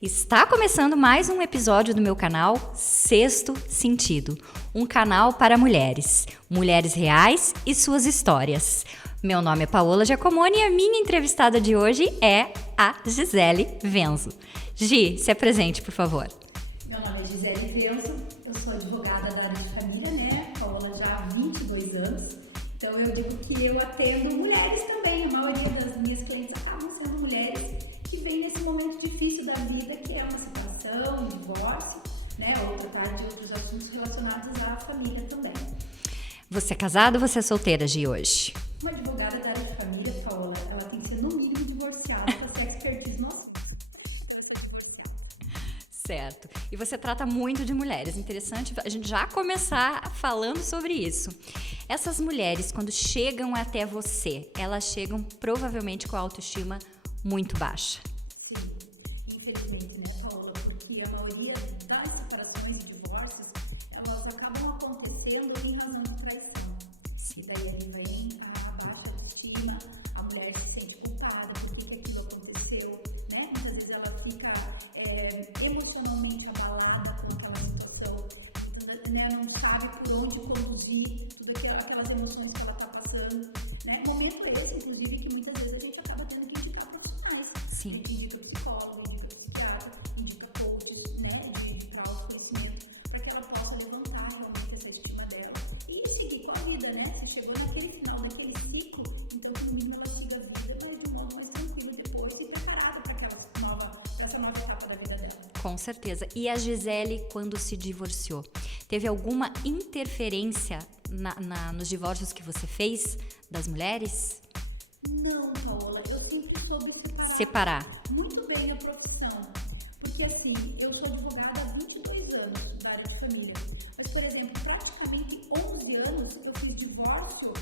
Está começando mais um episódio do meu canal Sexto Sentido, um canal para mulheres reais e suas histórias. Meu nome é Paola Giacomoni e a minha entrevistada de hoje é a Gisele Venzo. Gi, se apresente, por favor. Meu nome é Gisele Venzo, eu sou advogada da área de família, né? Paola já há 22 anos. Então eu digo que eu atendo mulheres também, a maioria das minhas clientes acabam sendo mulheres que vêm nesse momento difícil da vida, que é uma separação, um divórcio, né? Outra parte de outros assuntos relacionados à família também. Você é casada ou você é solteira, Gi, hoje? Uma advogada da área de família, Paola, ela tem que ser no mínimo divorciada para ser expertise no assunto. Certo. E você trata muito de mulheres. Interessante a gente já começar falando sobre isso. Essas mulheres, quando chegam até você, elas chegam provavelmente com a autoestima muito baixa. Sim, infelizmente, né, Paola? Porque a maioria das separações e divórcios, elas acabam acontecendo em razão de traição. Sim. E daí vem a baixa autoestima, a mulher se sente culpada, por que aquilo aconteceu, né? Muitas vezes ela fica emocionalmente abalada com aquela situação, então, né, não sabe por onde conduzir todas aquelas emoções que ela está passando, né? Momento esse, inclusive, que muitas vezes a gente acaba tendo que indicar profissionais. Sim. Indica psicólogo, indica psiquiatra, indica coaches, né, de autoconhecimento, para que ela possa levantar realmente essa estima dela e seguir com a vida, né? Se chegou naquele final daquele ciclo, então que no mínimo ela siga a vida, mas de um modo mais tranquilo depois e preparada para essa nova etapa da vida dela. Com certeza. E a Gisele, quando se divorciou, teve alguma interferência nos divórcios que você fez das mulheres? Não, Paola, eu sempre soube Separar. muito bem a profissão, porque assim, eu sou advogada há 22 anos da área de família, mas, por exemplo, praticamente 11 anos eu fiz divórcio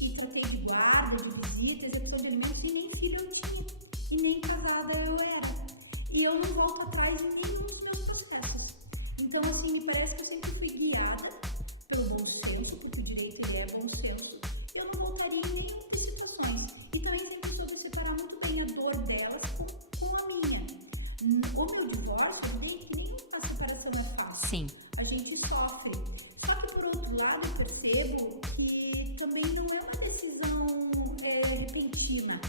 e tratei de guarda, de visita, execução de alimentos e nem filho eu tinha, e nem casada eu era. E eu não volto atrás em nenhum dos meus processos. Então, assim, me parece que eu sempre fui guiada pelo bom senso, porque o direito ele é bom senso. Eu não voltaria em nenhuma das situações. E também sempre soube separar muito bem a dor delas com a minha. O meu divórcio, eu vejo que nenhuma separação é fácil. Sim. A gente sofre. Só que, por outro lado, eu percebo que também não é uma decisão repentina.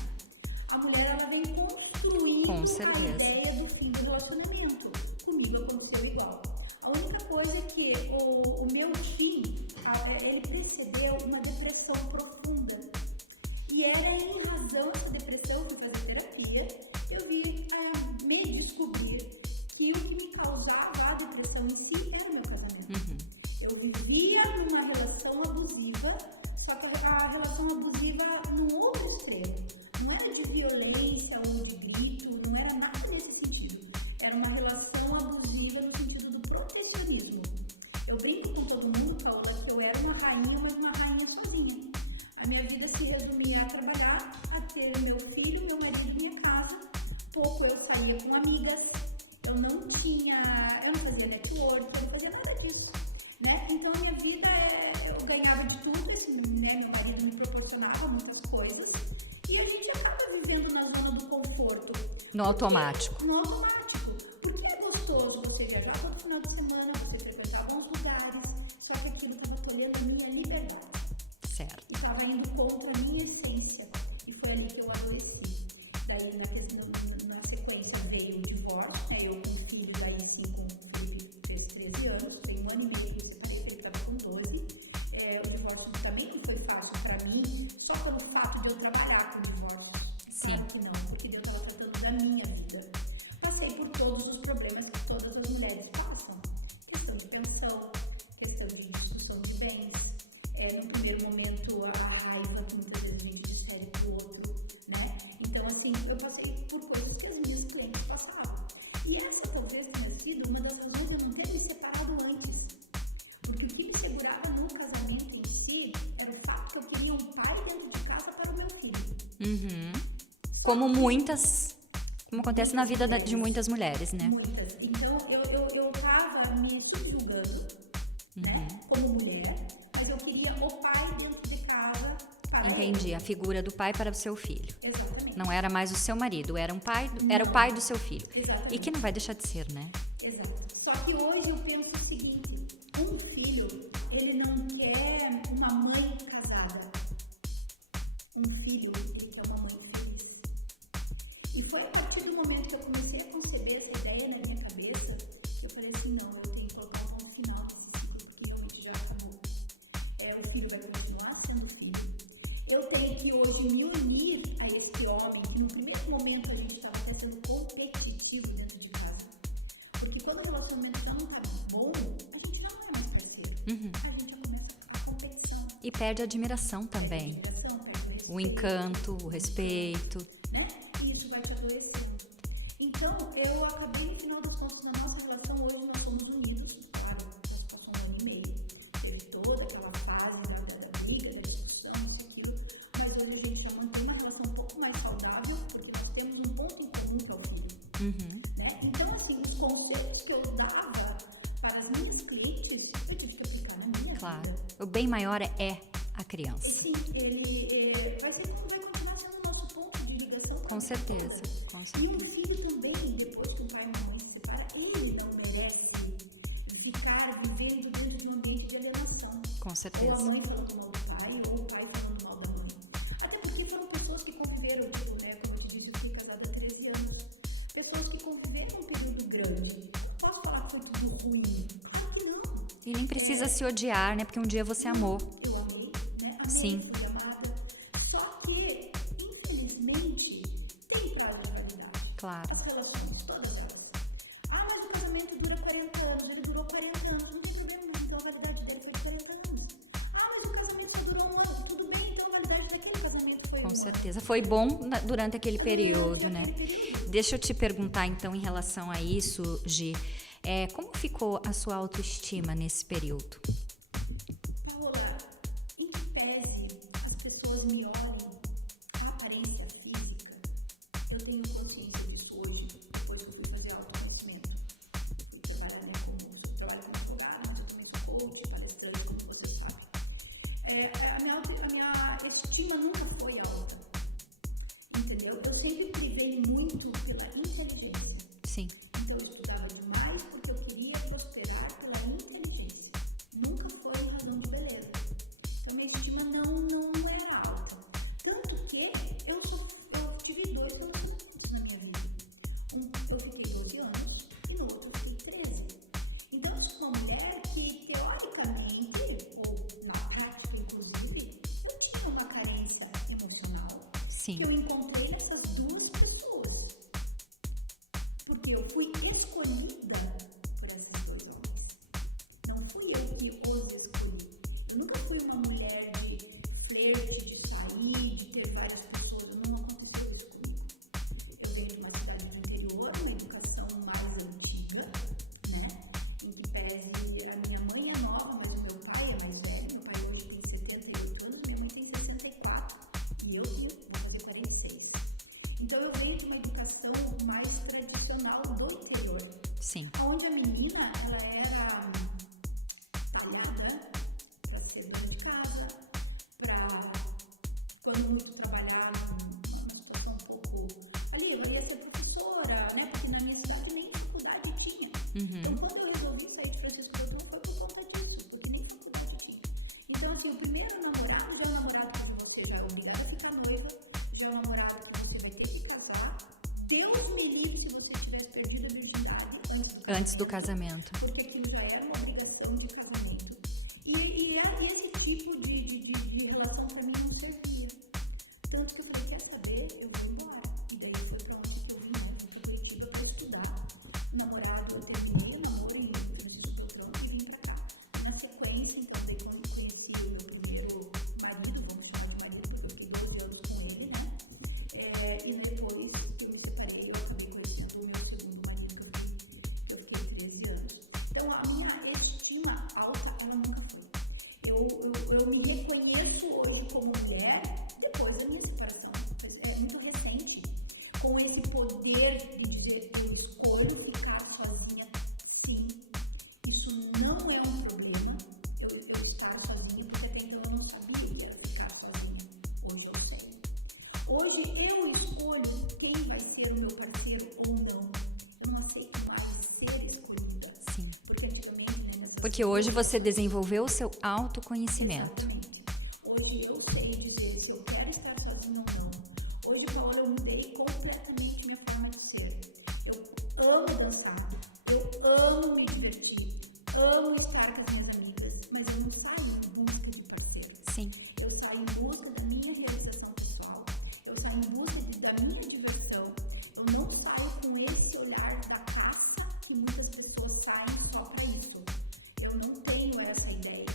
A mulher, ela vem construindo Com certeza. a ideia do fim do relacionamento. Comigo aconteceu igual. A única coisa é que o meu time, ele percebeu uma depressão profunda. E era em razão dessa depressão que eu fazia terapia, eu vi me descobrir que o que me causava a depressão em si era o meu casamento. Uhum. Eu vivia numa relação abusiva, só que a relação abusiva num outro extremo. Não era de violência ou de grito, não era nada nesse sentido. Era uma relação abusiva no sentido do protecionismo. Eu brinco com todo mundo, Paula, que eu era uma rainha, mas uma rainha sozinha. A minha vida se resumia a trabalhar, a ter meu filho, meu marido e minha casa. Pouco eu saía com amigas, eu não fazia network, eu não fazia nada disso. Né? Então a minha vida, eu ganhava de tudo, assim, né? Meu marido me proporcionava muitas coisas. E a gente acaba vivendo na zona do conforto. No automático. No automático. Porque é gostoso você viajar todo final de semana, você frequentar bons lugares, só que aquilo estava tolhendo a minha liberdade. Certo. E estava indo contra a minha essência. E foi ali que eu adoeci. Daí, na sequência, veio o divórcio, né? Eu com um filho, daí sim, com um filho que fez 13 anos, tem um ano e meio que eu separei, que ele estava com 12. O divórcio também não foi fácil para mim, só pelo fato de eu trabalhar com divórcio. Sim. Claro que não, porque Deus estava tratando da minha vida. Passei por todos os problemas que todas as mulheres passam. Questão de pensão, questão de discussão de bens. No primeiro momento, a raiva que muitas vezes a gente dissegue pro outro, né? Então, assim, eu passei por coisas que as minhas clientes passavam. E essa talvez tenha sido uma das razões de eu não ter me separado antes. Porque o que me segurava no casamento em si era o fato que eu queria um pai dentro de casa para o meu filho. Uhum. Como acontece na vida de muitas mulheres, né? Muitas. Então, eu estava me subjugando, né, como mulher, mas eu queria o pai dentro de casa para Entendi. A figura do pai para o seu filho. ele. Exatamente. Não era mais o seu marido, era o pai do seu filho. Exatamente. E que não vai deixar de ser, né? Exato. Só que hoje eu penso o seguinte, um filho, ele não quer uma mãe casada. Um filho, ele quer uma mãe feliz. E foi a partir do momento que eu comecei a conceber essa ideia na minha cabeça, que eu falei assim, não, eu tenho que colocar um ponto final nesse ciclo, porque realmente já acabou. O filho vai continuar sendo filho. Eu tenho que hoje me unir a esse homem, que no primeiro momento a gente estava até sendo competitivo dentro de casa. Porque quando o relacionamento não está bom, a gente não é mais parceiro. A gente já começa a competição. E perde a admiração também. Perde o respeito, O encanto, o respeito. né? E isso vai te adoecendo. Então, eu acabei, no final das contas, na nossa relação, hoje nós somos unidos. Claro, nós passamos um ano e meio. Teve toda aquela fase da briga, da discussão, isso, aquilo. Mas hoje a gente já mantém uma relação um pouco mais saudável, porque nós temos um ponto em comum que é o filho. Né? Então, assim, os conceitos que eu dava para as minhas clientes, eu tive que aplicar na minha Claro. vida. O bem maior é a criança. Sim, ele vai continuar sendo o nosso ponto de ligação. Com certeza, com E um certeza. filho também, depois que o pai e a mãe se separam, ele não merece ficar vivendo dentro de um ambiente de alienação. Com Ou a certeza. mãe falando mal do pai, ou o pai falando mal da mãe. Até porque foram pessoas que conviveram, tipo, né, como eu te disse, eu fui casada há 13 anos. Pessoas que conviveram um período grande. Posso falar que foi tudo ruim? Claro que não. E nem precisa se odiar, né? Porque um dia você amou. Eu amei, né? Amei, Sim. fui amada. Só que, infelizmente, tem prazo de validade. Claro. As relações, todas elas. Ah, mas o casamento dura 40 anos. Ele durou 40 anos, não tem problema. Então a validade dele foi de 40 anos. Ah, mas o casamento só durou um ano. Tudo bem, então a validade daquele casamento foi de um Com ano. certeza. Foi bom durante aquele período, né? Deixa eu te perguntar, então, em relação a isso, Gi. Como ficou a sua autoestima nesse período? Paola, em que pese as pessoas me olhem a aparência física, eu tenho consciência disso hoje, depois que eu fui fazer autoconhecimento. Fui trabalhar trabalho com advogado, mas eu também sou coach, palestrante, como vocês sabem. A minha estima nunca foi alta, entendeu? Eu sempre briguei muito pela inteligência. Sim. Então eu estudava demais porque eu queria prosperar pela inteligência. Nunca foi em razão de beleza. Então minha estima não era alta. Tanto que eu tive 2 relacionamentos na minha vida. Eu fiquei 12 anos e no outro eu fiquei 13. Então eu sou uma mulher que, teoricamente, ou na prática inclusive, eu tinha uma carência emocional. Sim. Que eu encontrei nessas 2 pessoas. Porque eu fui escolhida por esses 2 homens. Não fui eu que os escolhi. Eu nunca fui uma mulher de flerte, de sair, de ter várias pessoas. Não aconteceu isso comigo. Eu venho de uma cidade do interior, uma educação mais antiga, né? Em que pese a minha mãe é nova, mas o meu pai é mais velho. Meu pai hoje tem 78 anos, minha mãe tem 64. E eu vou fazer 46. Então eu venho de uma educação mais tradicional do interior. Sim. Onde a menina, ela era talhada para ser dona de casa, para, quando muito, trabalhar numa situação um pouco... Ali, ela ia ser professora, né? Porque na minha cidade nem faculdade tinha. Então, quando eu resolvi sair de Francisco Beltrão, foi por conta disso, porque nem faculdade tinha. Então, assim, o primeiro namorado já é um namorado que você já é obrigado a ficar noiva, já é um namorado que você vai ter que casar. Deus me livre se você tivesse perdido a virgindade Antes do casamento. porque aquilo já era uma obrigação de casamento. E esse tipo de relação para mim não servia. Tanto que eu falei, quer saber? Eu vou embora. E daí foi para onde eu vim, né? Eu fui coletiva para estudar. O namorado, eu terminei o namoro e eu vim para cá. Na sequência, então, daí quando eu conheci o meu primeiro marido, vamos chamar de marido, porque eu fiquei 12 anos com ele, né? E depois que eu me separei, eu acabei conhecendo o meu segundo marido, que eu fiquei 13 anos. Então, Porque hoje você desenvolveu o seu autoconhecimento. Hoje eu sei dizer se eu quero estar sozinha ou não. Hoje, Paola, eu mudei completamente minha forma de ser. Eu amo dançar, eu amo me divertir, amo estar com as minhas amigas, mas eu não saio em busca de parceiro. Sim. Eu saio em busca da minha realização pessoal, eu saio em busca da minha diversão. Eu não saio com esse olhar da caça que muitas pessoas saem só para isso. Eu não tenho essa ideia.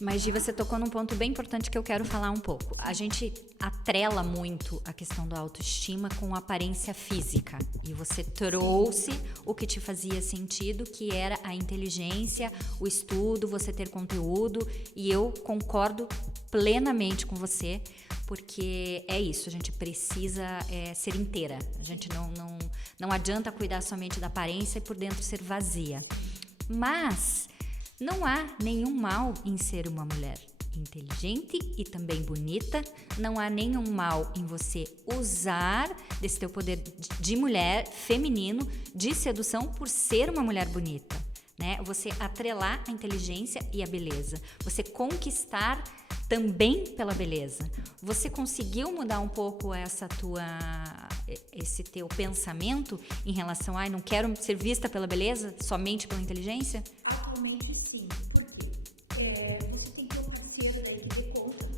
Mas, Gi, você tocou num ponto bem importante que eu quero falar um pouco. A gente atrela muito a questão da autoestima com a aparência física. E você trouxe o que te fazia sentido, que era a inteligência, o estudo, você ter conteúdo. E eu concordo plenamente com você, porque é isso, a gente precisa ser inteira. A gente não adianta cuidar somente da aparência e por dentro ser vazia. Mas não há nenhum mal em ser uma mulher inteligente e também bonita. Não há nenhum mal em você usar desse teu poder de mulher feminino, de sedução, por ser uma mulher bonita, né? Você atrelar a inteligência e a beleza. Você conquistar também pela beleza. Você conseguiu mudar um pouco esse teu pensamento em relação a não quero ser vista pela beleza, somente pela inteligência? Atualmente sim, porque você tem que ter um parceiro daí que dê conta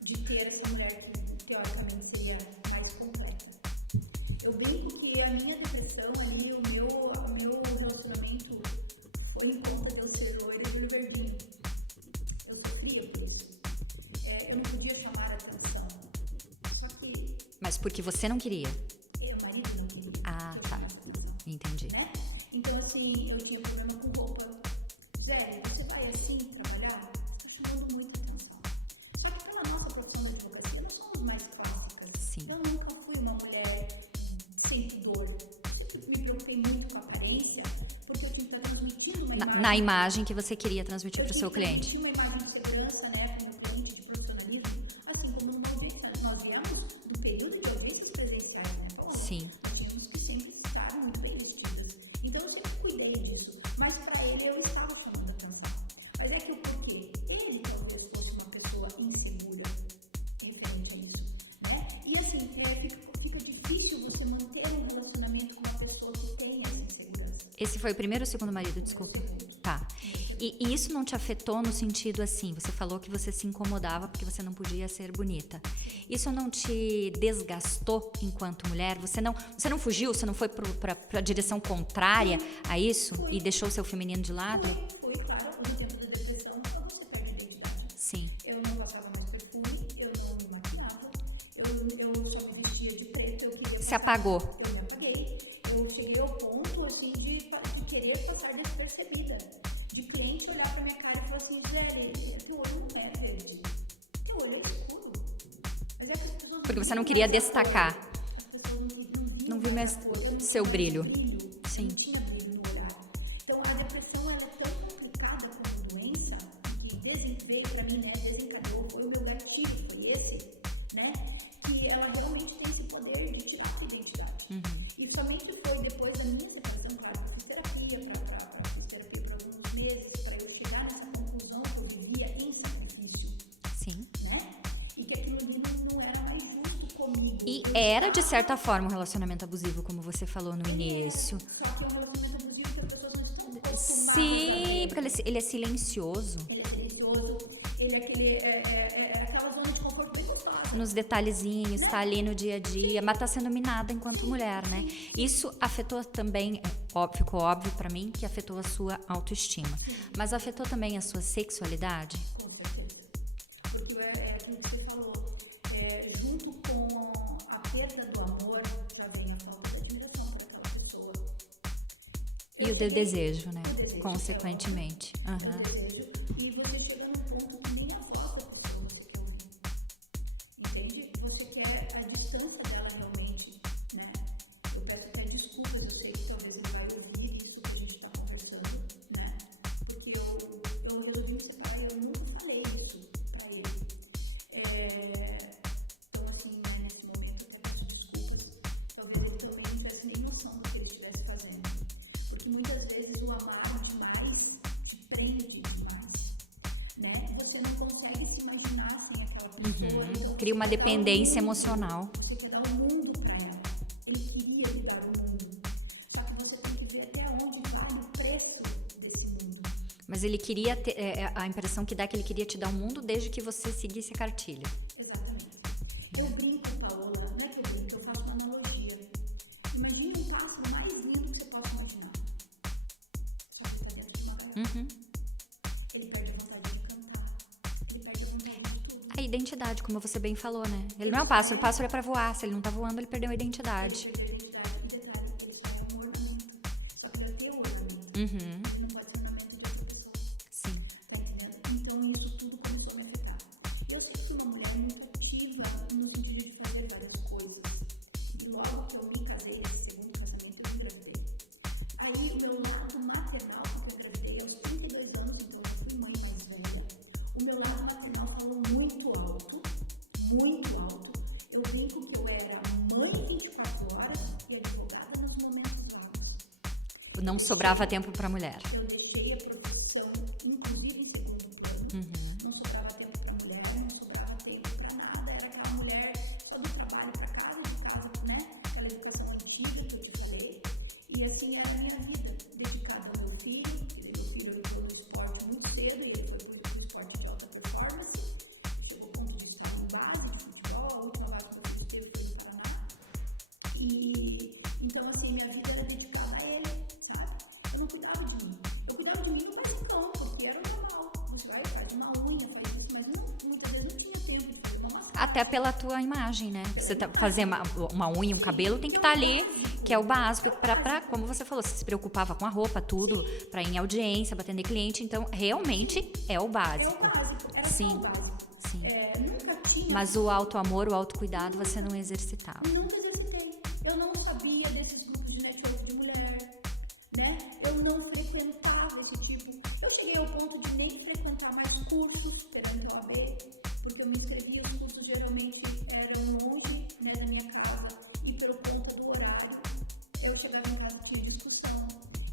de ter essa mulher que teoricamente seria mais completa. Eu brinco que a minha depressão ali, o meu relacionamento foi em conta de eu ser loira e olho verdinho. Eu sofria por isso. Eu não podia chamar a atenção. Só que... Mas porque você não queria? O marido não queria. Ah, tá. Entendi. Né? Então, assim, eu tinha problema com roupa. Zé, você vai assim trabalhar? Está chamando muita atenção. Só que pela nossa profissão da advocacia, nós somos mais clássicas. Sim. Eu nunca fui uma mulher sem pudor. Eu sempre me preocupei muito com a aparência, porque eu tinha que estar transmitindo uma imagem. Na imagem que você queria transmitir para o seu cliente. Uma imagem de segurança, né, como cliente, de profissionalismo, assim como no audiência. Nós viramos do período de audiências presenciais, né? Sim. Nós tínhamos que sempre estar muito bem vestidas. Então eu sempre cuidei disso. Mas para ele eu estava chamando a atenção. Mas é que o porquê? Ele talvez fosse uma pessoa insegura referente a isso, né? E assim, fica difícil você manter um relacionamento com uma pessoa que tem essa insegurança. Esse foi o primeiro ou o segundo marido, desculpa. Tá. E isso não te afetou no sentido assim, você falou que você se incomodava porque você não podia ser bonita. Isso não te desgastou enquanto mulher? Você não fugiu, você não foi para a direção contrária a isso e deixou o seu feminino de lado? Foi claro, no tempo da depressão, você perde a identidade. Sim. Eu não passava mais perfume, eu não me maquiava, eu só me vestia de preto, eu queria... Se apagou. Eu me apaguei. Eu cheguei ao ponto, assim, de querer passar despercebida. De cliente olhar pra minha cara e falar assim, Zé, teu olho não é verde, teu olho é escuro. Mas é que as pessoas... Porque você não queria destacar. As pessoas não viu mais seu brilho. Sim. Não tinha brilho no olhar. Então a depressão ela é tão complicada como doença, que pra mim, né, desencadeou, foi o meu gatilho, foi esse, né, que ela realmente tem esse poder de tirar a sua identidade. E somente foi depois da minha separação, claro, eu fiz terapia por alguns meses, para eu chegar nessa conclusão que eu vivia em sacrifício. Sim. Né? E que aquilo não era mais justo comigo. E era, de certa forma, um relacionamento abusivo, como você falou no início. Só que é um relacionamento abusivo que as pessoas não estão acostumadas. Sim, porque ele é silencioso. Ele é silencioso, ele é aquela zona de conforto bem gostosa. Nos detalhezinhos, tá ali no dia a dia, mas tá sendo minada enquanto mulher, né? Isso afetou também, ficou óbvio pra mim, que afetou a sua autoestima. Mas afetou também a sua sexualidade? Com certeza. Porque é aquilo que você falou, junto com a perda do amor, trazem a falta de admiração para aquela pessoa. E o desejo, né? Consequentemente. O desejo. E você chega num ponto que nem a própria pessoa se ouve. Entende? Você quer a distância dela realmente, né? Eu peço até desculpas, eu sei que talvez ele vai ouvir isso que a gente está conversando, né? Porque eu resolvi me separar e eu nunca falei isso pra ele. Então, assim, né, nesse momento eu até peço desculpas. Talvez ele também não tivesse nem noção do que ele estivesse fazendo. Porque muitas vezes o amar demais te prende cria uma dependência emocional. Você quer dar o mundo para ela. Ele queria lhe dar o mundo. Só que você tem que ver até onde vale o preço desse mundo. Mas ele queria ter, a impressão que dá é que ele queria te dar o mundo desde que você seguisse a cartilha. Exatamente. Eu brinco, Paola, não é que eu brinco, eu faço uma analogia. Imagine um pássaro mais lindo que você possa imaginar. Só que está dentro de uma gaiola. Ele perde a vontade de cantar. Ele perde a vontade de tudo. A identidade, como você bem falou, né? Ele não é um pássaro, o pássaro é pra voar. Se ele não tá voando, ele perdeu a identidade. Ele perdeu a identidade. E detalhe, ele só é um ornamento. Só que ele tem um ornamento. Ele não pode ser ornamento de outra pessoa. Sim. Tá entendendo? Então isso tudo começou a me afetar. Eu sempre fui uma mulher muito ativa no sentido de fazer várias coisas. E logo que eu me casei, esse segundo casamento, eu engravidei. Aí o meu lado maternal, porque eu engravidei aos 32 anos, então eu fui mãe mais velha. O meu lado maternal falou muito alto, muito alto. Eu brinco que eu era mãe 24 horas e advogada nos momentos vagos. Não sobrava tempo pra mulher. Eu deixei a profissão, inclusive em segundo plano. Não sobrava tempo para mulher, não sobrava tempo para nada. Era aquela mulher só do trabalho para casa, de casa, né? Para a educação antiga que eu te falei. E assim era a minha vida, dedicada ao meu filho. Meu filho ele foi no esporte muito cedo, ele foi para o esporte de alta performance. Chegou ao ponto de estar no base de futebol, a última base que eu fiz foi no Paraná. E então assim, minha vida era dedicada a ele, sabe? Eu não cuidava de mim. Eu cuidava de mim no basicão, porque era normal. Você vai, faz uma unha, faz isso, mas muitas vezes não tinha tempo de fazer uma massagem. Até pela tua imagem, né? Você fazer uma unha, um cabelo, tem que estar ali, que é o básico. Pra, como você falou, você se preocupava com a roupa, tudo, pra ir em audiência, pra atender cliente. Então, realmente, é o É básico. o básico, era Sim, só o básico. sim. Nunca tinha. Mas o auto-amor, o autocuidado, você não exercitava. Nunca exercitei. Eu não sabia desses grupos de network de mulher, né? Eu não frequentava esse tipo. Eu cheguei ao ponto de nem frequentar mais cursos perante a OAB, porque eu me inscrevia, os cursos geralmente eram longe, né, da minha casa, e pelo conta do horário, eu chegava em casa e tinha discussão.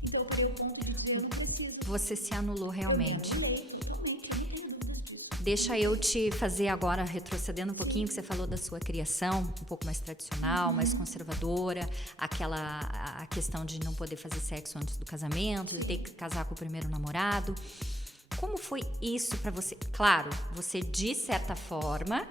Então eu cheguei ao ponto de dizer, eu não preciso. Você se anulou realmente. Eu me anulei totalmente, eu não tenho dúvidas disso. Deixa eu te fazer agora, retrocedendo um pouquinho, que você falou da sua criação, um pouco mais tradicional, mais conservadora, a questão de não poder fazer sexo antes do casamento, de ter que casar com o primeiro namorado. Como foi isso pra você? Claro, você de certa forma,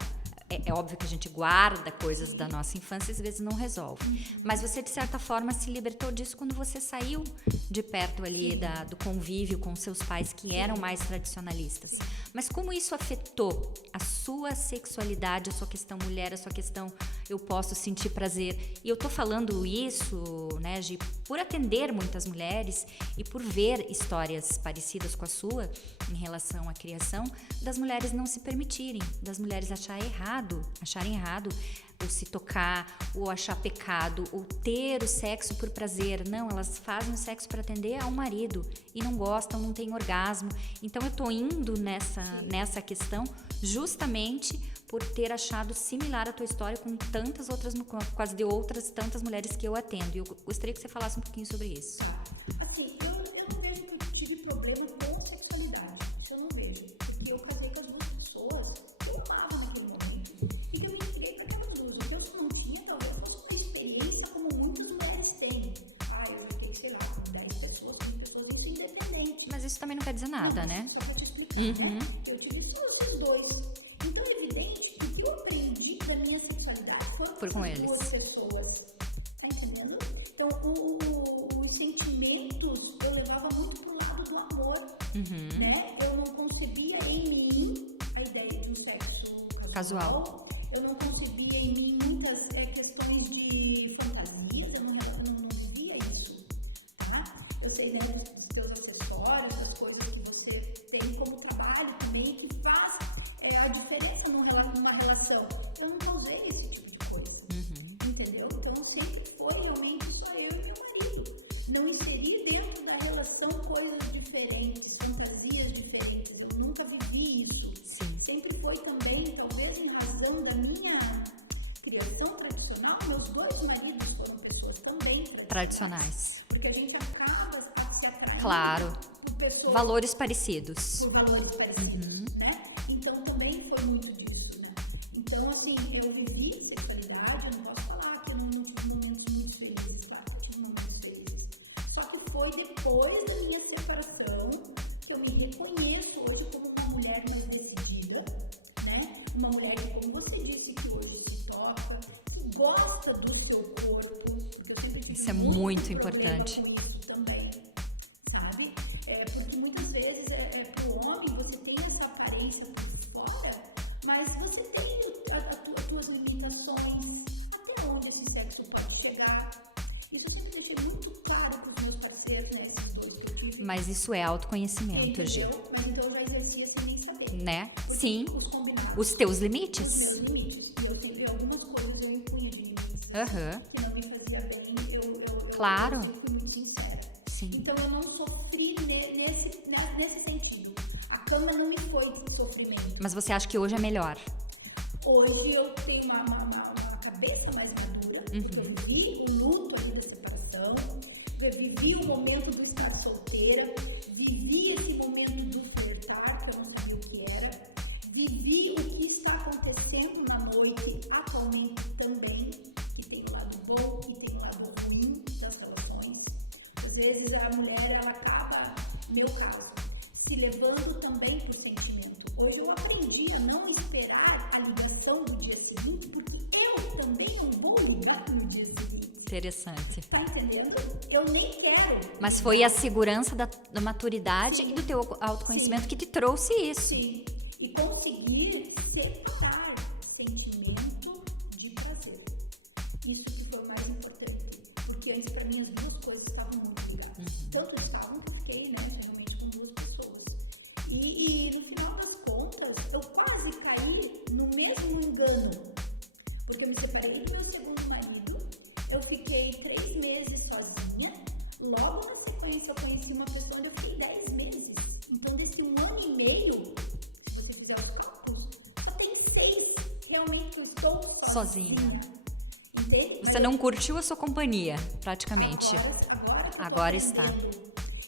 é óbvio que a gente guarda coisas da nossa infância e às vezes não resolve. Mas você, de certa forma, se libertou disso quando você saiu de perto ali do convívio com seus pais que eram mais tradicionalistas. Mas como isso afetou a sua sexualidade, a sua questão mulher, a sua questão eu posso sentir prazer? E eu tô falando isso, né, Gi, por atender muitas mulheres e por ver histórias parecidas com a sua em relação à criação, das mulheres não se permitirem, das mulheres acharem errado ou se tocar, ou achar pecado, ou ter o sexo por prazer. Não, elas fazem o sexo para atender ao marido e não gostam, não têm orgasmo. Então eu tô indo nessa questão justamente por ter achado similar a tua história com tantas outras, com as de outras tantas mulheres que eu atendo. E eu gostaria que você falasse um pouquinho sobre isso. Assim, eu não vejo que eu tive problema com sexualidade. Isso eu não vejo. Porque eu casei com as duas pessoas que eu amava naquele momento. E que eu me entreguei para aquelas duas. O que eu não tinha, talvez fosse uma experiência como muitas mulheres têm. Eu fiquei, sei lá, com 10 pessoas, 5 pessoas, isso independente. Mas isso também não quer dizer nada, né? Só para te explicar, né? Eu tive só esses dois. Então é evidente que o que eu aprendi da minha sexualidade Foi com eles. duas pessoas. Tá entendendo? Então, os sentimentos eu levava muito pro lado do amor, né? Eu não concebia em mim a ideia de um sexo casual. Eu não concebia em mim muitas questões de fantasias, eu não vivia isso, tá? Eu sei, né, dos teus acessórios, das coisas que você tem como trabalho também, que faz a diferença numa relação. Eu não causei esse tipo de coisa, entendeu? Então sempre foi realmente só eu e meu marido. Não inseri dentro da relação coisas diferentes, fantasias diferentes. Eu nunca vivi isso. Sim. Sempre foi também, talvez em razão da minha criação tradicional, meus dois maridos foram pessoas também tradicionais. Porque a gente acaba se atraindo Claro. por pessoas, Valores parecidos. por valores parecidos, né? Então também foi muito disso, né? Então assim, foi depois da minha separação que eu me reconheço hoje como uma mulher mais decidida, né? Uma mulher que, como você disse, que hoje se toca, que gosta do seu corpo, porque eu sempre tive Isso é muito importante. com isso também, sabe? Porque muitas vezes pro homem você tem essa aparência por fora, mas você tem as tuas limitações, até onde esse sexo pode chegar. Isso eu sempre deixei muito claro para os meus parceiros, né? Esses dois que eu tive. Mas isso é autoconhecimento, Gi. Mas então eu já exercia sem nem saber. Né? Porque Sim. Os combinados. Os teus limites. Os meus limites. E eu sempre, algumas coisas eu impunha de limites. Aham. Que não me fazia bem, Claro. eu fui muito sincera. Sim. Então eu não sofri nesse sentido. A cama não me foi de sofrimento. Mas você acha que hoje é melhor? Hoje eu tenho uma cabeça mais madura, porque eu vivi o luto ali da separação, eu vivi o momento de estar solteira, vivi esse momento do flertar, que eu não sabia o que era, vivi o que está acontecendo na noite atualmente também, que tem o lado bom e tem o lado ruim das relações. Às vezes a mulher, ela acaba, no meu caso, se levando também para o sentimento. Hoje eu aprendi a não esperar a ligação do dia seguinte, porque eu também não vou ligar no dia seguinte. Interessante. Tá entendendo? Eu nem quero. Mas foi a segurança da maturidade e do teu autoconhecimento que te trouxe isso. Sim. E conseguir separar sentimento de prazer. Isso que foi o mais importante. Porque antes, para mim, as duas coisas estavam muito ligadas. Tanto estavam que eu fiquei, né, geralmente com duas pessoas. E no final das contas, eu quase caí no mesmo engano. Porque eu me separei do meu segundo marido, eu fiquei 3 meses sozinha, logo na sequência eu conheci uma pessoa onde eu fiquei 10 meses. Então, desse 1 ano e meio, se você fizer os cálculos, só tem 6 realmente que eu estou sozinha. Entende? Você não curtiu a sua companhia, praticamente. Agora está.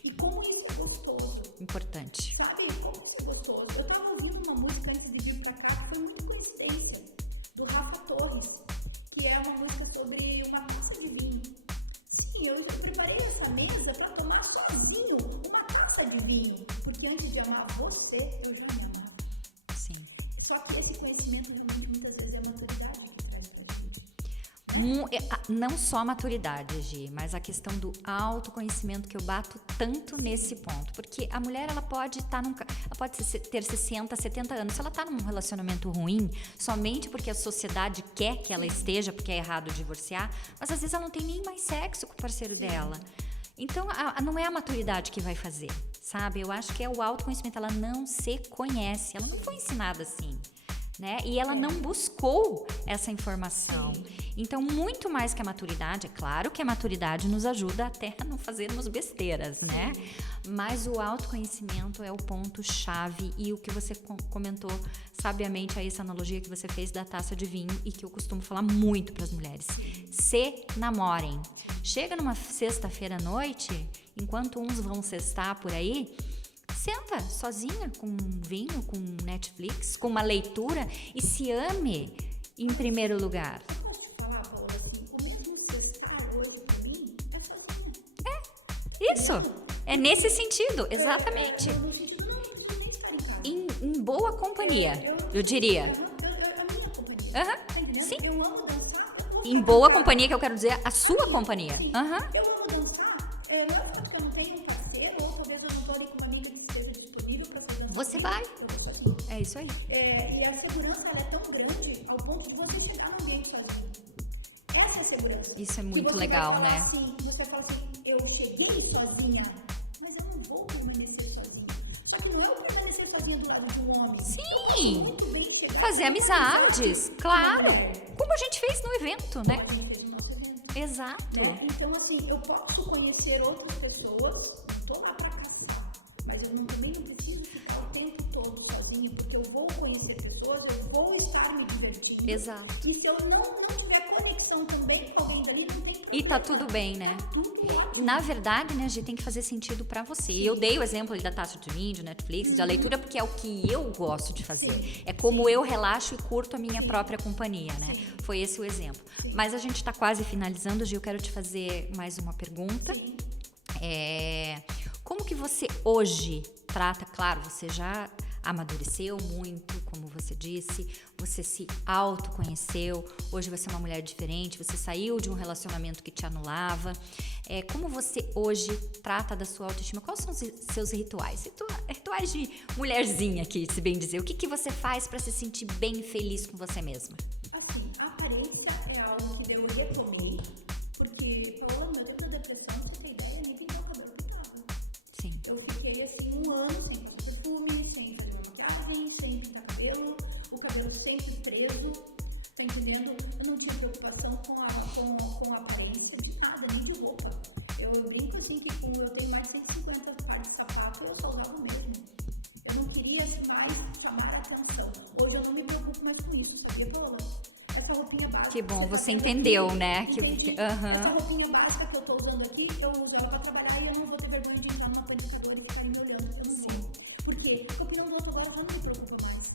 E como isso é gostoso. Importante. Sabe como isso é gostoso? Eu tava ouvindo uma música antes de vir pra cá, que foi muito coincidência, do Rafa Torres, que é uma música sobre uma taça de vinho. Sim, eu preparei essa mesa pra tomar sozinho uma taça de vinho, porque antes de amar você, eu já me amava. Sim. Só que esse conhecimento também muitas vezes é a maturidade que traz pra gente. Não só a maturidade, Gi, mas a questão do autoconhecimento, que eu bato tanto nesse ponto. Porque a mulher, ela pode estar ela pode ter 60, 70 anos. Se ela está num relacionamento ruim, somente porque a sociedade quer que ela esteja, porque é errado divorciar, mas às vezes ela não tem nem mais sexo com o parceiro dela. Então, não é a maturidade que vai fazer, sabe? Eu acho que é o autoconhecimento. Ela não se conhece, ela não foi ensinada assim, né? E ela não buscou essa informação. Então, muito mais que a maturidade, é claro que a maturidade nos ajuda até a não fazermos besteiras, né? Mas o autoconhecimento é o ponto-chave, e o que você comentou sabiamente, aí essa analogia que você fez da taça de vinho, e que eu costumo falar muito para as mulheres. Se namorem. Chega numa sexta-feira à noite, enquanto uns vão sextar por aí, senta sozinha com um vinho, com Netflix, com uma leitura, e se ame em primeiro lugar. Isso, é nesse sentido, exatamente. Em boa companhia, eu diria. Sim. Em boa companhia, que eu quero dizer a sua companhia. Eu amo dançar, não é porque eu não tenho um parceiro, ou talvez eu não estou com uma amiga que esteja disponível para fazer dança. Você vai. É isso aí. E a segurança, ela é tão grande ao ponto de você chegar no ambiente sozinho. Essa é a segurança. Isso é muito legal, né? Você fala assim, eu cheguei sozinha, mas eu não vou permanecer sozinha. Só que não é eu permanecer sozinha do lado de um homem. Sim! Fazer amizades, claro! Como a gente fez no evento, né? Exato. Então, assim, eu posso conhecer outras pessoas, não estou lá para caçar, mas eu também não preciso ficar o tempo todo sozinha, porque eu vou conhecer pessoas, eu vou estar me divertindo. Exato. E se eu não tiver conexão também com alguém dali, não tem problema. E tá tudo bem, né? Na verdade, né, a gente tem que fazer sentido pra você. E eu dei o exemplo ali da taça de vinho, de Netflix, da leitura, porque é o que eu gosto de fazer. É como eu relaxo e curto a minha própria companhia, né? Foi esse o exemplo. Mas a gente tá quase finalizando, Gil. Eu quero te fazer mais uma pergunta. Como que você hoje trata, claro, você já amadureceu muito, como você disse, você se autoconheceu, hoje você é uma mulher diferente, você saiu de um relacionamento que te anulava. Como você hoje trata da sua autoestima? Quais são os seus rituais? Rituais de mulherzinha aqui, se bem dizer. O que você faz para se sentir bem e feliz com você mesma? Assim, a aparência é algo que eu retomei, porque falando meu tempo da depressão, você tem ideia, nem pintar o cabelo pintava. Sim. Eu fiquei assim 1 ano sem fazer perfume, sem fazer maquiagem, sem pintar cabelo, o cabelo sempre preso, tá entendendo? Eu não tinha preocupação com a aparência de nada, nem de roupa. Eu brinco assim que eu tenho mais de 150 pares de sapato, eu só usava mesmo. Eu não queria mais chamar a atenção. Hoje eu não me preocupo mais com isso, sabia, Paola? Essa roupinha básica... Que bom, você entendeu, né? Essa roupinha básica que eu tô usando aqui, eu uso ela pra trabalhar e eu não vou ter vergonha de entrar numa computadora e ficar me olhando. Eu não vou. Por quê? Porque eu não vou agora, eu não me preocupo mais.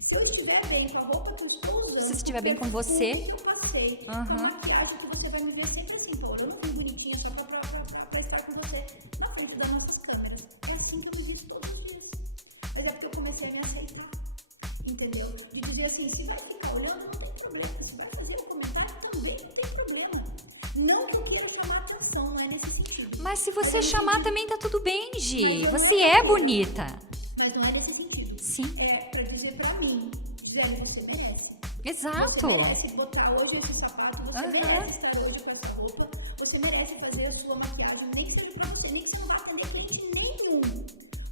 Se eu estiver bem com a roupa que eu estou usando... Se você estiver bem com você... eu passei, com a maquiagem que você vai me ver sempre assim, Paola. Eu não fui bonitinha só pra estar com você na frente das nossas câmeras. É assim que eu me visto todos os dias. Mas é porque eu comecei a me aceitar, entendeu? De dizer assim, se vai ficar olhando, não tem problema. Se vai fazer um comentário, também não tem problema. Não que eu queira chamar atenção, não é nesse sentido. Mas se você chamar também tá tudo bem, Gi. Você é bonita. Mas não é nesse sentido. Sim. É pra dizer pra mim, Gisele, você merece. Exato. Você merece botar hoje esse sapato, você merece estar hoje com essa roupa, você merece fazer a sua maquiagem, nem que seja pra você, nem que você não vá atender cliente nenhum.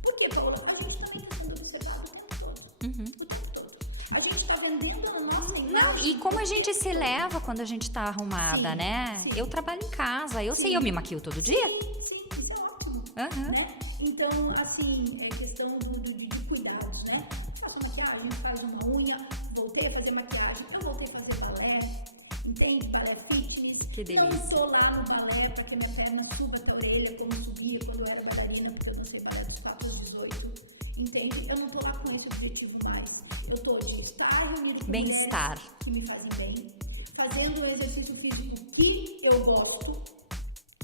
Por quê, Paula? A gente tá vendendo observado o tempo todo. O tempo todo. A gente tá vendendo a nossa imagem. Não, e como a gente se leva quando a gente tá arrumada, Sim, né? sim. Eu trabalho em casa, eu sei, eu me maquio todo dia. Sim, isso é ótimo. Né? Então, assim, é questão de cuidados, né? Faço maquiagem, faz uma unha, voltei a fazer maquiagem, eu voltei a fazer balé, entende? Balé fitness. Que delícia. Eu não tô lá no balé pra que minha perna suba pra orelha, como subia quando eu era bailarina, porque eu não sei balé dos 4 aos 18. Entende? Eu não tô lá com esse objetivo mais. Eu tô de estar reunido com Bem-estar. mulheres que me fazem bem, fazendo um exercício físico que eu gosto,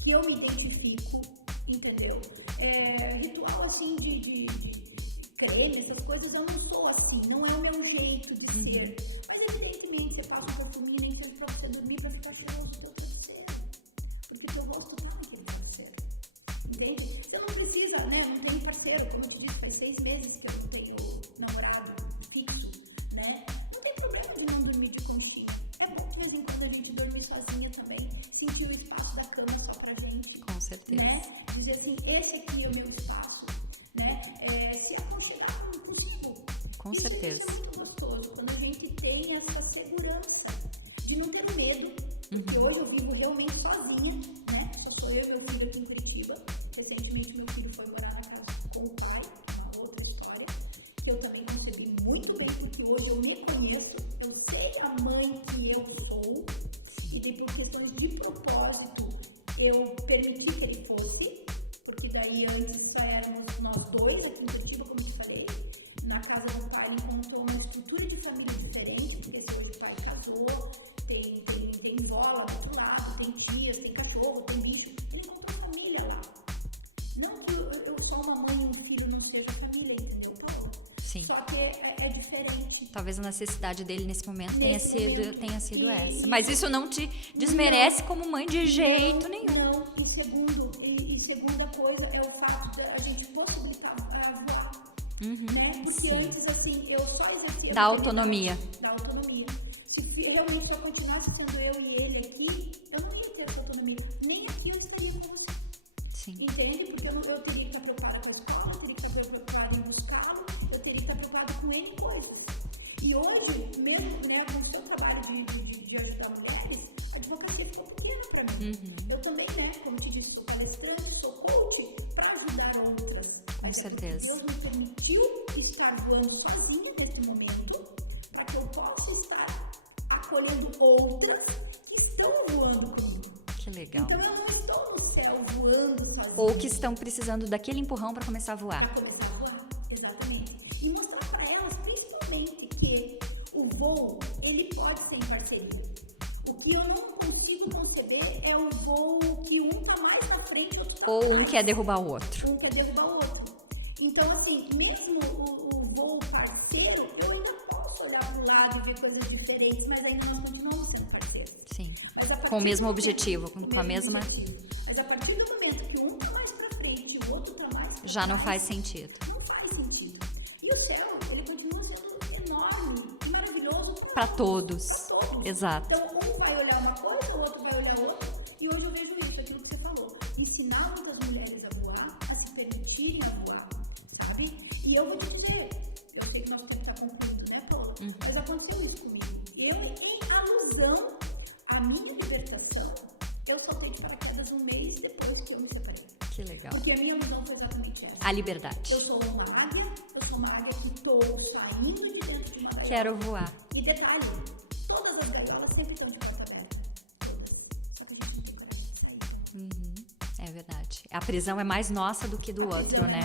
que eu me identifico, entendeu? Ritual assim de creme, essas coisas, eu não sou assim, não é o meu jeito de ser. Mas evidentemente você passa um perfume nem seja pra você dormir, pra ficar cheiroso do teu travesseiro. Porque eu gosto tanto daquele travesseiro. Entende? Você não precisa, né? Não tem parceiro, como eu te disse, faz 6 meses que eu não tenho namorado fixo, né? Não tem problema de não dormir de conchinha. É bom de vez em quando a gente dormir sozinha também, sentir o espaço da cama só pra gente. Com certeza. Né? Dizer assim, esse aqui é o meu espaço, né? Se aconchegar consigo. Com Isso certeza. é muito gostoso, quando a gente tem essa segurança de não ter medo, porque hoje eu vivo realmente sozinha, né? Só sou eu e meu filho aqui em Curitiba. Recentemente meu filho foi morar na casa com o pai, uma outra história, que eu também concebi muito bem, porque hoje eu me conheço, eu sei a mãe que eu sou, e por questões de propósito, eu permiti que ele fosse, porque daí antes só éramos nós dois aqui em Curitiba, como eu falei. Na casa do pai ele encontrou uma estrutura de família diferente, porque hoje o pai casou, tem bola do outro lado, tem tias, tem cachorro, tem bicho. Ele encontrou família lá. Não que eu sou uma mãe e um filho não seja família, entendeu? Sim. Só que é diferente. Talvez a necessidade dele nesse momento tenha sido E- essa. Mas isso não te desmerece como mãe de jeito nenhum. Não, e segunda coisa é o fato de a gente possibilitar voar. Né? Porque sim. antes, assim, eu só exercia... Da autonomia. Da autonomia. Se realmente só continuasse sendo eu e ele aqui, eu não ia ter essa autonomia. Nem aqui eu estaria com você. Sim. Entende? Porque eu teria que estar preparada para a escola, eu teria que estar preparada em buscá-lo, eu teria que estar preparada com N coisas. E hoje, mesmo, né, com o seu trabalho de ajudar mulheres, a advocacia ficou pequena para mim. Eu também, né, como te disse, sou palestrante, sou coach para ajudar outras. Com certeza. Deus me permitiu estar voando sozinha nesse momento, para que eu possa estar acolhendo outras que estão voando comigo. Que legal. Então eu não estou no céu voando sozinha. Ou que estão precisando daquele empurrão para começar a voar. Para começar a voar, exatamente. E mostrar para elas, principalmente, que o voo, ele pode ser em parceria. O que eu não consigo conceder é o voo que um está mais à frente frente, outros pra Ou um trás. quer derrubar o outro. Um quer derrubar o outro. Então, assim, mesmo o voo parceiro, eu ainda posso olhar pro lado e ver coisas diferentes, mas ainda nós continuamos sendo parceiros. Sim. Mas a partir Com o mesmo do objetivo, momento- com a mesma... objetivo. Mas a partir do momento que um tá mais pra frente e o outro tá mais pra Já não trás, faz sentido. não faz sentido. E o céu, ele continua sendo enorme e maravilhoso Para todos. pra todos. Exato. Então, um vai olhar uma coisa, o outro vai olhar outra. E hoje eu vejo isso, aquilo que você falou. Ensinar muitas mulheres a voar, a se permitirem a voar, sabe? E eu vou te dizer, eu sei que nosso tempo está concluído, né, Paulo? Mas aconteceu isso comigo. Eu, em alusão à minha libertação, eu soltei de paraquedas um mês depois que eu me separei. Que legal. Porque a minha visão foi exatamente essa. A liberdade. Eu sou uma águia, que estou saindo de dentro de uma gaiola. Quero voar. E detalhe, todas as gaiolas sempre estão de porta aberta. Todas. Só que a gente não tem coragem de sair. É verdade. A prisão é mais nossa do que do outro, né?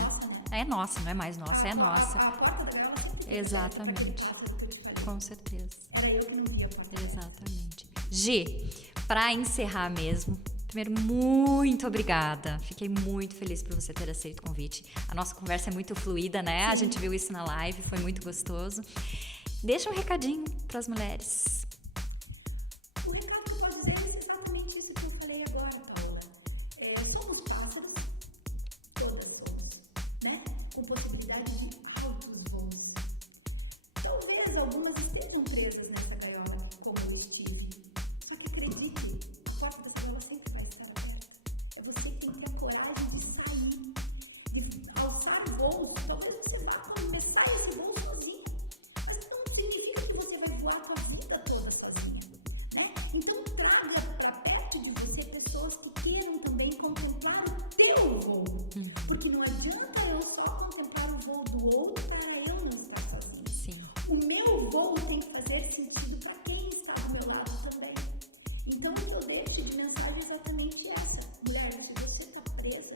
É nossa, não é mais nossa, é nossa. A porta da gaiola sempre Exatamente. tem aquilo que eu te falei. Com certeza. Era eu que não via a porta. Exatamente. Gi, para encerrar mesmo, primeiro, muito obrigada. Fiquei muito feliz por você ter aceito o convite. A nossa conversa é muito fluida, né? A gente viu isso na live, foi muito gostoso. Deixa um recadinho para as mulheres. O recado que eu posso dizer é exatamente isso que eu falei agora, Paola. Somos pássaros, todas somos, né? Com possibilidade de altos voos. Talvez algumas estejam presas nessa gaiola, como eu estive. Só que acredite, a porta dessa gaiola sempre vai estar aberta. É você que tem que ter a coragem de sair, de alçar voos. Talvez você vá começar esse voo sozinho, mas não significa que você vai voar a sua vida toda sozinho, né? Então traga para perto de você pessoas que queiram também contemplar o teu voo. Porque não adianta eu só contemplar o voo do outro para eu não estar sozinho. Sim. O meu voo tem que fazer sentido para quem está do meu lado também. Então, o que eu deixo de mensagem é exatamente essa. Mulher, se você está presa,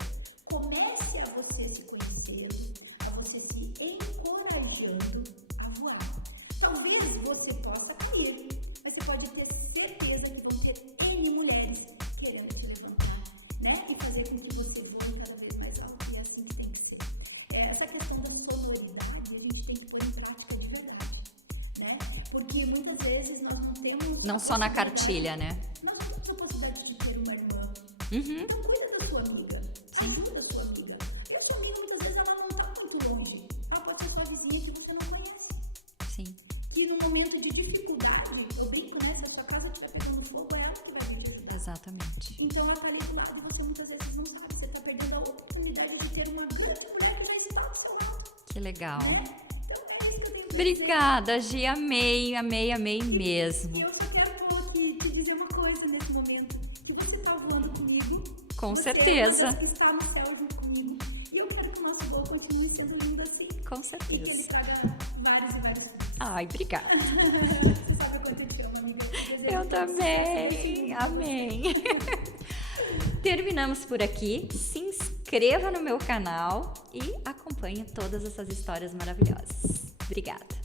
comece a você se conhecer, a você se encorajando a voar. Talvez você possa cair, mas você pode ter certeza que vão ter N mulheres querendo te levantar, né? E fazer com que você voe cada vez mais alto, e é assim que tem que ser. Essa questão da sonoridade, a gente tem que pôr em prática de verdade, né? Porque muitas vezes nós não temos... Não só na cartilha, né? Nós não temos a possibilidade de ter uma irmã. Então cuida da sua amiga. Ajuda a sua amiga. E a sua amiga, muitas vezes, ela não está muito longe. Ela pode ser sua vizinha que você não conhece. Sim. Que no momento de dificuldade, eu brinco, né? Se a sua casa estiver pegando fogo, é ela que vai vir te ajudar. Exatamente. Então ela está ali do lado e você muitas vezes não sabe. Você está perdendo a oportunidade de ter uma grande mulher que já está do seu lado. Que legal. Né? Então é isso que eu tenho que Obrigada, Gi. Amei, amei, amei mesmo. E eu só quero aqui te dizer uma coisa nesse momento, que você está voando comigo. Com você certeza. está no céu junto comigo. E eu quero que o nosso voo continue sendo lindo assim. Com E que ele certeza. traga vários e vários filhos. Ai, obrigada. Você sabe o quanto eu te amo, amiga. Eu também. Amém. Terminamos por aqui. Se inscreva no meu canal e acompanhe todas essas histórias maravilhosas. Obrigada.